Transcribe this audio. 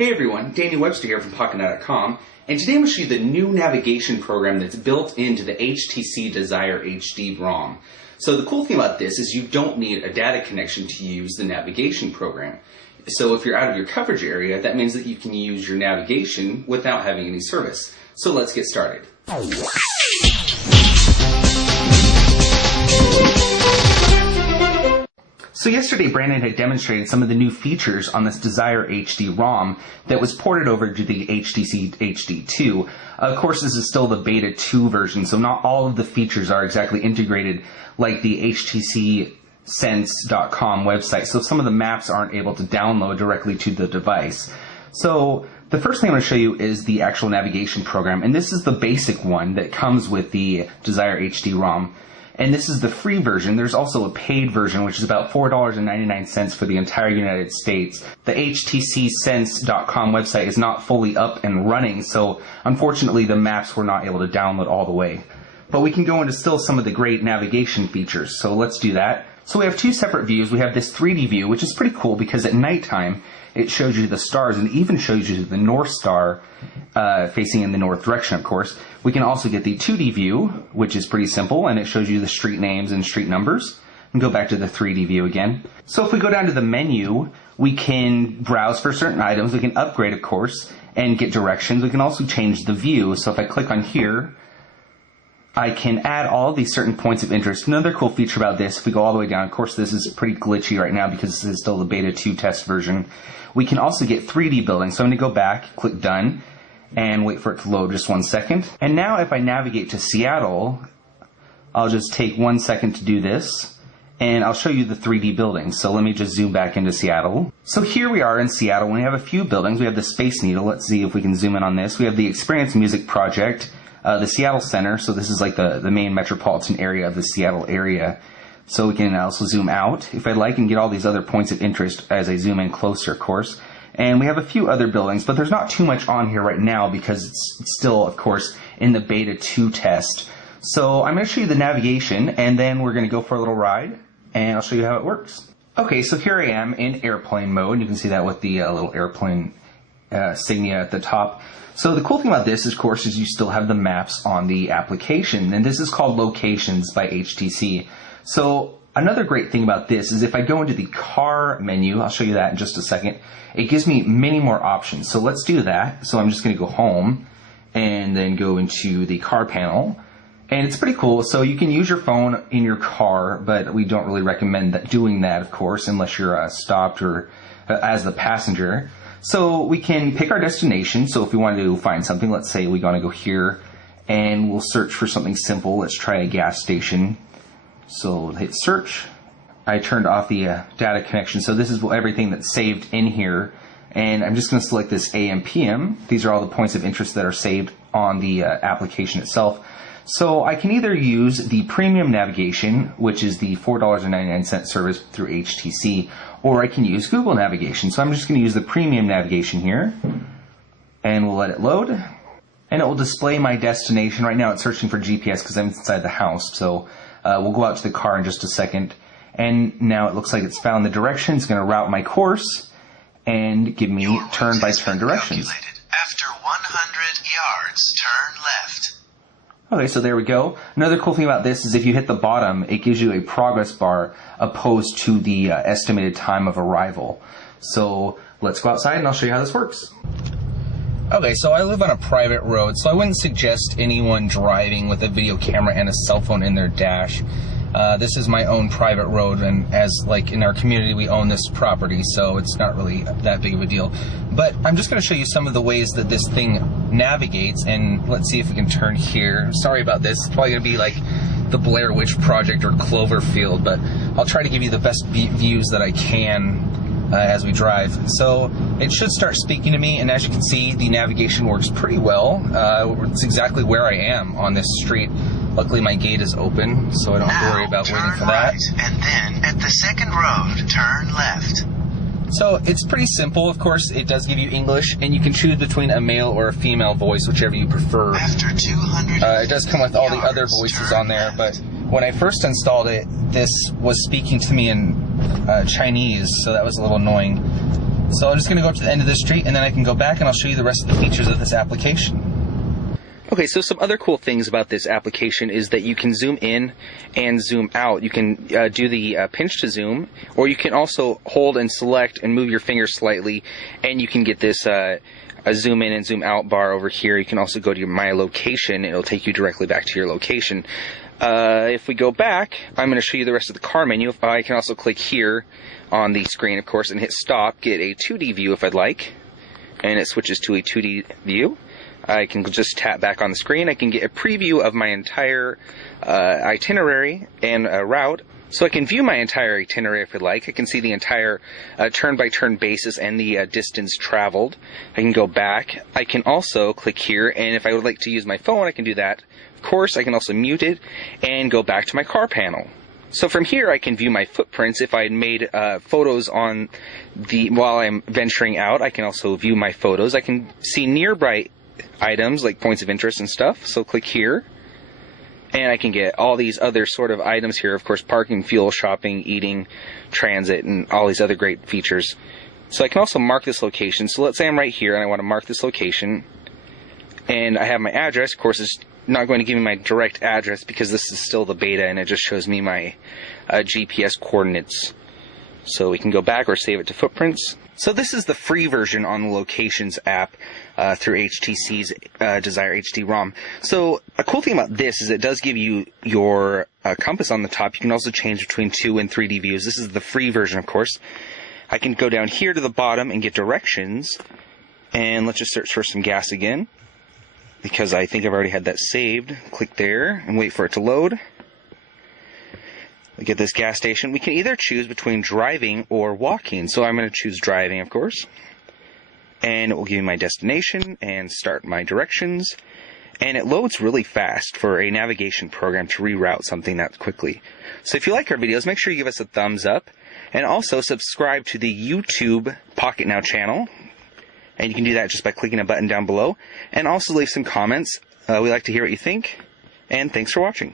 Hey everyone, Daniel Webster here from PocketNow.com, and today I'm going to show you the new navigation program that's built into the HTC Desire HD ROM. So the cool thing about this is you don't need a data connection to use the navigation program. So if you're out of your coverage area, that means that you can use your navigation without having any service. So let's get started. So yesterday Brandon had demonstrated some of the new features on this Desire HD ROM that was ported over to the HTC HD2. Of course, this is still the beta 2 version, so not all of the features are exactly integrated like the HTC Sense.com website, so some of the maps aren't able to download directly to the device. So the first thing I'm going to show you is the actual navigation program, and this is the basic one that comes with the Desire HD ROM. And this is the free version. There's also a paid version, which is about $4.99 for the entire United States. The HTC Sense.com website is not fully up and running, so unfortunately the maps were not able to download all the way. But we can go into still some of the great navigation features, so let's do that. So we have two separate views. We have this 3D view, which is pretty cool because at nighttime it shows you the stars and even shows you the North Star facing in the north direction, of course. We can also get the 2D view, which is pretty simple, and it shows you the street names and street numbers. And go back to the 3D view again. So if we go down to the menu, we can browse for certain items. We can upgrade, of course, and get directions. We can also change the view. So if I click on here, I can add all these certain points of interest. Another cool feature about this, if we go all the way down, of course this is pretty glitchy right now because this is still the beta 2 test version. We can also get 3D buildings. So I'm going to go back, click done, and wait for it to load just 1 second. And now if I navigate to Seattle, I'll just take 1 second to do this, and I'll show you the 3D buildings. So let me just zoom back into Seattle. So here we are in Seattle. We have a few buildings. We have the Space Needle. Let's see if we can zoom in on this. We have the Experience Music Project, the Seattle Center. So this is like the main metropolitan area of the Seattle area. So we can also zoom out if I'd like and get all these other points of interest as I zoom in closer, of course. And we have a few other buildings, but there's not too much on here right now because it's still, of course, in the beta 2 test. So I'm going to show you the navigation, and then we're going to go for a little ride, and I'll show you how it works. Okay, so here I am in airplane mode. You can see that with the little airplane insignia at the top. So the cool thing about this, of course, is you still have the maps on the application, and this is called Locations by HTC. So another great thing about this is if I go into the car menu, I'll show you that in just a second, it gives me many more options. So let's do that. So I'm just going to go home and then go into the car panel. And it's pretty cool. So you can use your phone in your car, but we don't really recommend doing that, of course, unless you're stopped or as the passenger. So we can pick our destination. So if we want to find something, let's say we want to go here, and we'll search for something simple. Let's try a gas station. So we'll hit search. I turned off the data connection. So this is everything that's saved in here. And I'm just going to select this AM PM. These are all the points of interest that are saved on the application itself. So I can either use the premium navigation, which is the $4.99 service through HTC, or I can use Google navigation. So I'm just going to use the premium navigation here, and we'll let it load. And it will display my destination. Right now it's searching for GPS because I'm inside the house. So we'll go out to the car in just a second. And now it looks like it's found the direction. It's going to route my course and give me turn-by-turn directions. After 100 yards, turn left. Okay, so there we go. Another cool thing about this is if you hit the bottom, it gives you a progress bar opposed to the estimated time of arrival. So let's go outside and I'll show you how this works. Okay, so I live on a private road, so I wouldn't suggest anyone driving with a video camera and a cell phone in their dash. This is my own private road, and as like in our community we own this property, so it's not really that big of a deal. But I'm just going to show you some of the ways that this thing navigates, and let's see if we can turn here. Sorry about this, it's probably going to be like the Blair Witch Project or Cloverfield, but I'll try to give you the best views that I can as we drive. So it should start speaking to me, and as you can see, the navigation works pretty well. It's exactly where I am on this street. Luckily my gate is open, so I don't have to worry about waiting for that. And then at the second road, turn left. So it's pretty simple. Of course, it does give you English, and you can choose between a male or a female voice, whichever you prefer. After 200 it does come with all the other voices on there, but when I first installed it, this was speaking to me in Chinese, so that was a little annoying. So I'm just going to go up to the end of the street, and then I can go back and I'll show you the rest of the features of this application. Okay, so some other cool things about this application is that you can zoom in and zoom out. You can do the pinch to zoom, or you can also hold and select and move your finger slightly, and you can get this a zoom in and zoom out bar over here. You can also go to your My Location. It'll take you directly back to your location. If we go back, I'm going to show you the rest of the car menu. I can also click here on the screen, of course, and hit stop, get a 2D view if I'd like, and it switches to a 2D view. I can just tap back on the screen. I can get a preview of my entire itinerary and route. So I can view my entire itinerary if I'd like. I can see the entire turn-by-turn basis and the distance traveled. I can go back. I can also click here, and if I would like to use my phone, I can do that. Of course, I can also mute it and go back to my car panel. So from here, I can view my footprints. If I had made photos on while I'm venturing out, I can also view my photos. I can see nearby items like points of interest and stuff. So click here. And I can get all these other sort of items here. Of course, parking, fuel, shopping, eating, transit, and all these other great features. So I can also mark this location. So let's say I'm right here and I want to mark this location. And I have my address. Of course, it's not going to give me my direct address because this is still the beta and it just shows me my GPS coordinates. So we can go back or save it to footprints. So this is the free version on the Locations app through HTC's Desire HD ROM. So a cool thing about this is it does give you your compass on the top. You can also change between 2 and 3D views. This is the free version, of course. I can go down here to the bottom and get directions. And let's just search for some gas again, because I think I've already had that saved. Click there and wait for it to load. We get this gas station. We can either choose between driving or walking. So I'm going to choose driving, of course. And it will give me my destination and start my directions. And it loads really fast for a navigation program to reroute something that quickly. So if you like our videos, make sure you give us a thumbs up. And also subscribe to the YouTube Pocket Now channel. And you can do that just by clicking a button down below. And also leave some comments. We like to hear what you think. And thanks for watching.